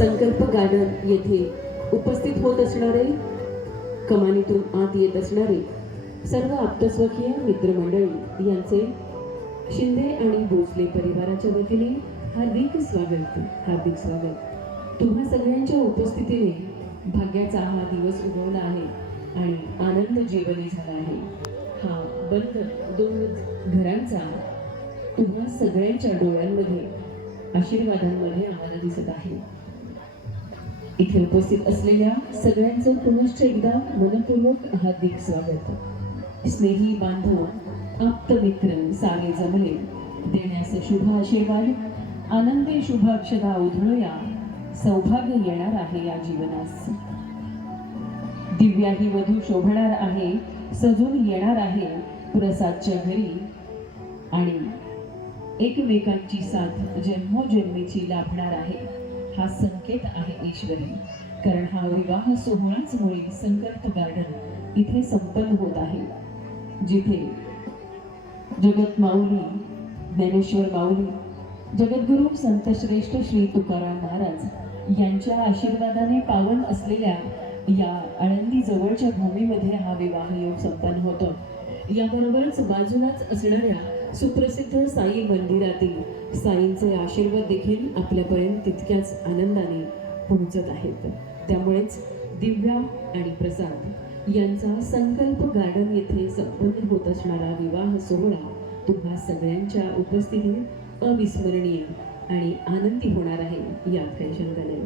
संकल्प गार्डन येथे उपस्थित होत असणारे, कमानीतून आत येत असणारे सर्व आप्तस्वकीय मित्रमंडळी यांचे शिंदे आणि भोसले परिवाराच्या वतीने हार्दिक स्वागत. तुम्हा सगळ्यांच्या उपस्थितीने भाग्याचा हा दिवस उगवला आहे आणि आनंद जीवनी झाला आहे. हा बंद दोन घरांचा तुम्हा सगळ्यांच्या डोळ्यांमध्ये आशीर्वादांमध्ये आम्हाला दिसत आहे. इथे उपस्थित असलेल्या सगळ्यांचं पुनश्च एकदा मनपूर्वक हार्दिक स्वागत. स्नेही बांधव, आप्त मित्र सारे जमले, देण्यास शुभ आशीर्वाद, आनंदी शुभ अक्षदा उधळूया, सौभाग्य येणार आहे या जीवनास. दिव्या ही वधू शोभणार आहे, सजून येणार आहे प्रसादच्या घरी, आणि एकमेकांची साथ जन्मोजन्मीची लाभणार आहे. हा संकेत आहे ईश्वरी, कारण हा विवाह सोहळाच मुळी संकल्प गार्डन इथे संपन्न होत आहे, जिथे जगत माऊली ज्ञानेश्वर माऊली, जगद्गुरु संतश्रेष्ठ श्री तुकाराम महाराज यांच्या आशीर्वादाने पावन असलेल्या या आळंदी जवळच्या भूमीमध्ये हा विवाह योग संपन्न होतो. याबरोबरच बाजूलाच असणाऱ्या सुप्रसिद्ध साई मंदिरातील साईंचे आशीर्वाद देखील आपल्यापर्यंत तितक्याच आनंदाने पोहोचत आहेत. त्यामुळेच दिव्या आणि प्रसाद यांचा संकल्प गार्डन येथे संपन्न होत असणारा विवाह सोहळा तुम्हा सगळ्यांच्या उपस्थितीत अविस्मरणीय आणि आनंदी होणार आहे यात काही शंका नाही.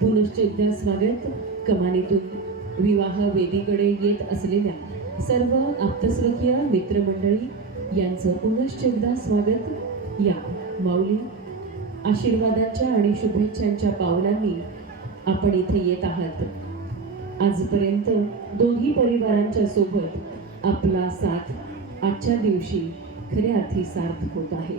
पुनश्च एकदा स्वागत. कमानीतून विवाह वेदीकडे येत असलेल्या सर्व आप्तस्वकीय मित्रमंडळी यांचं पुनश्च एकदा स्वागत. या माऊली आशीर्वादाच्या आणि शुभेच्छांच्या पावलांनी आपण इथे येत आहात. आजपर्यंत दोन्ही परिवारांच्या सोबत आपला साथ आजच्या दिवशी खऱ्या अर्थी सार्थ होत आहे.